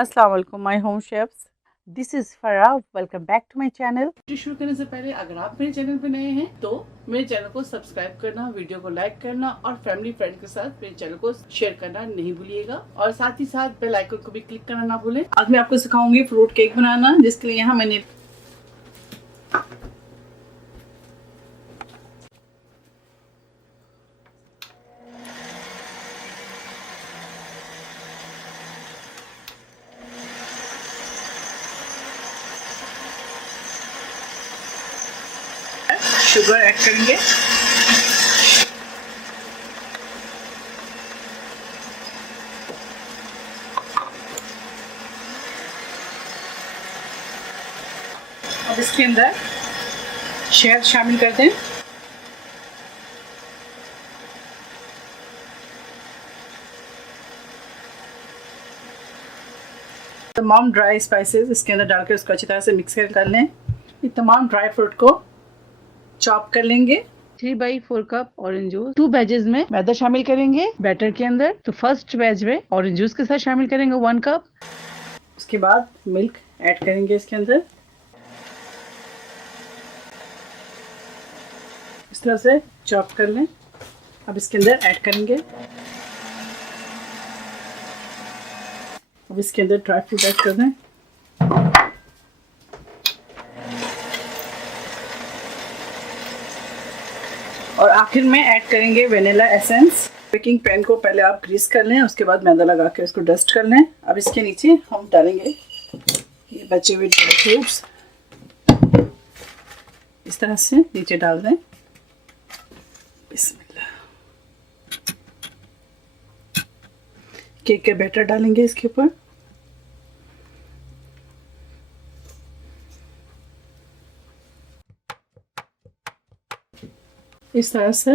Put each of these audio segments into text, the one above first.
अस्सलाम वालेकुम my home chefs, this is Farah. Welcome back to my channel. शुरू करने से पहले अगर आप मेरे चैनल पे नए हैं तो मेरे चैनल को सब्सक्राइब करना, वीडियो को लाइक करना और फैमिली फ्रेंड के साथ मेरे चैनल को शेयर करना नहीं भूलिएगा और साथ ही साथ बेल आइकन को भी क्लिक करना ना भूलें। आज मैं आपको सिखाऊंगी फ्रूट केक बनाना, जिसके लिए यहाँ मैंने शुगर ऐड करेंगे। अब इसके अंदर शहद शामिल कर दें। तमाम ड्राई स्पाइसेस इसके अंदर डालकर उसको अच्छी तरह से मिक्स कर लें। ये तमाम ड्राई फ्रूट को चॉप कर लेंगे। 3/4 कप ऑरेंज जूस, 2 बैचेस में मैदा शामिल करेंगे बैटर के अंदर। तो फर्स्ट बैच में ऑरेंज जूस के साथ शामिल करेंगे 1 कप। उसके बाद मिल्क ऐड करेंगे इसके अंदर। इस तरह से चॉप कर लें। अब इसके अंदर ऐड करेंगे। अब इसके अंदर ड्राई फ्रूट ऐड कर दें। और आखिर में ऐड करेंगे वेनिला एसेंस। बेकिंग पैन को पहले आप ग्रीस कर लें, उसके बाद मैदा लगा के उसको डस्ट कर लें। अब इसके नीचे हम डालेंगे ये बचे हुए ड्राई फ्रूट्स। इस तरह से नीचे डाल दें। बिस्मिल्लाह। केक का बैटर डालेंगे इसके ऊपर। इस तरह से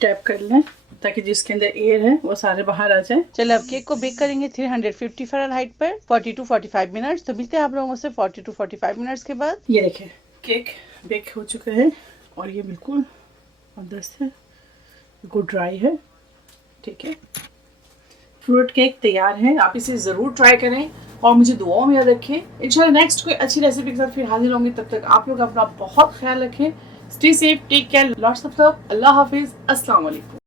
टैप कर लें ताकि जिसके अंदर एयर है वो सारे बाहर आ जाए। चलो अब केक को बेक करेंगे 350 फ़ारेनहाइट पर 40 to 45 मिनट्स। तो मिलते हैं आप लोगों से 40 to 45 मिनट्स के बाद। ये देखें केक बेक हो चुका है और ये बिल्कुल अंदर से बिल्कुल ड्राई है। ठीक है, फ्रूट केक तैयार है। आप इसे ज़रूर ट्राई करें और मुझे दुआओं में याद रखें। इंशाल्लाह नेक्स्ट कोई अच्छी रेसिपी के साथ फिर हाजिर होंगे। तब तक आप लोग अपना बहुत ख्याल रखें। Stay safe, take care, lots of love. Allah Hafiz. Assalamu alaikum.